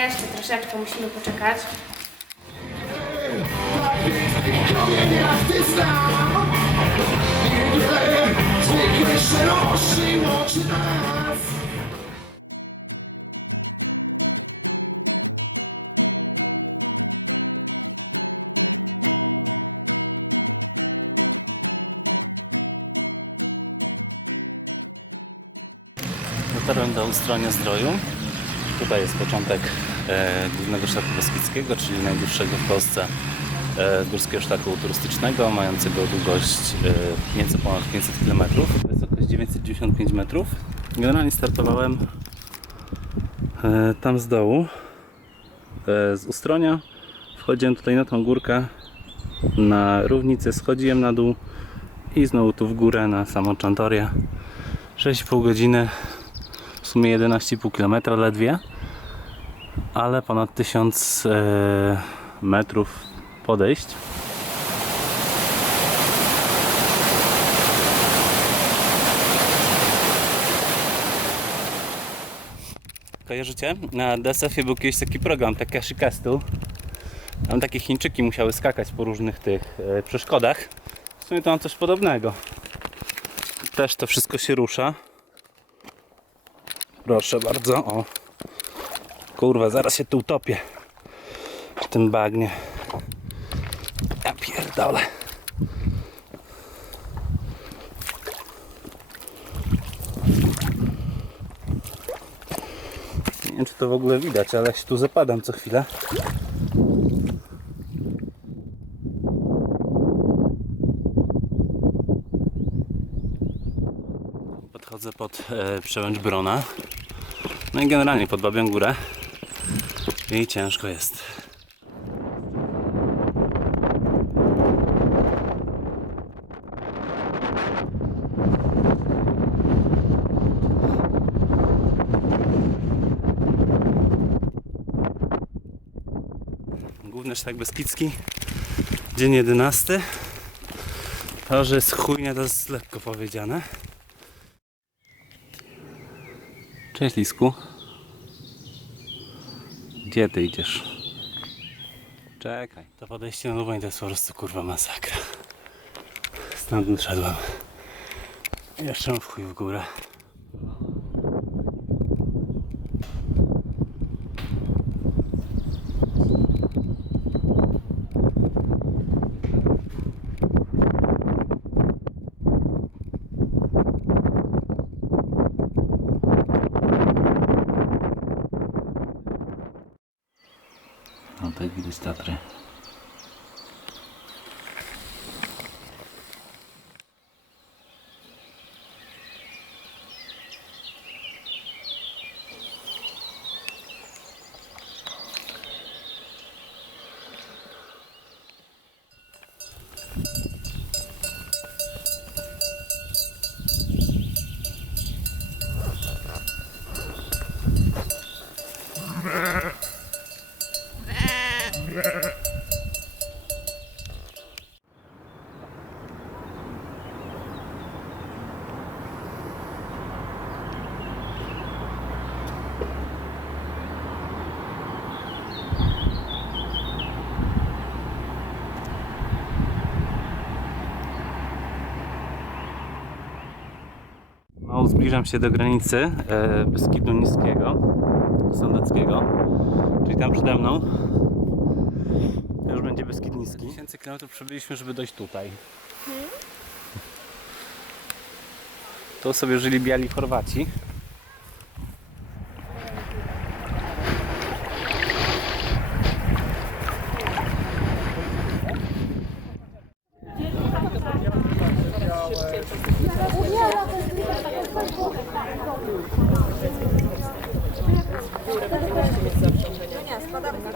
jeszcze troszeczkę musimy poczekać. Dotarłem do Ustronia Zdroju. Tutaj jest początek Głównego Szlaku Beskidzkiego, czyli najdłuższego w Polsce e, górskiego szlaku turystycznego, mającego długość e, nieco ponad 500 km, wysokość 995 metrów. Generalnie startowałem e, tam z dołu, e, z Ustronia. Wchodziłem tutaj na tą górkę, na równicę, schodziłem na dół i znowu tu w górę na samą Czantorię. 6,5 godziny w sumie 11,5 km ledwie, ale ponad 1000 e, metrów podejść. Kojarzycie? Na DSF-ie był kiedyś taki program, Takeshi Castle. Tam takie Chińczyki musiały skakać po różnych tych e, przeszkodach. W sumie to mam coś podobnego. Też to wszystko się rusza. Proszę bardzo, o. Kurwa, zaraz się tu utopię. W tym bagnie. Ja pierdolę. Nie wiem, czy to w ogóle widać, ale się tu zapadam co chwilę. Podchodzę pod e, przełęcz Brona. No i generalnie pod Babią Górę. I ciężko jest. Główny szlak Beskidzki. Dzień 11. To, że jest chujnie, to jest lekko powiedziane. Cześć Lisku. Gdzie ty idziesz? Czekaj. To podejście na Lubań to jest po prostu kurwa masakra. Stąd szedłem. Jeszcze w chuj w górę. 193 pomału zbliżam się do granicy e, Beskidu Niskiego, Sądeckiego, czyli tam przede mną. To już będzie Beskid Niski. 1000 km przebyliśmy, żeby dojść tutaj. Mhm. Tu sobie żyli biali Chorwaci. No nie, spadamy na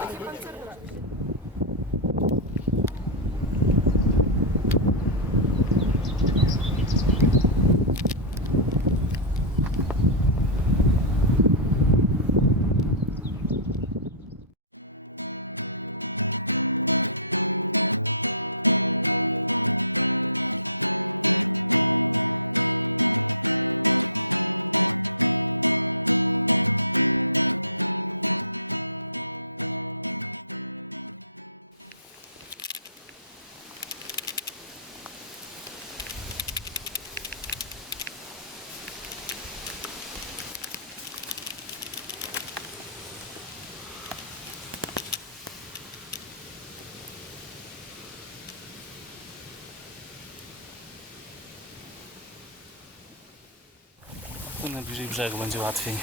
najbliżej brzegu będzie łatwiej.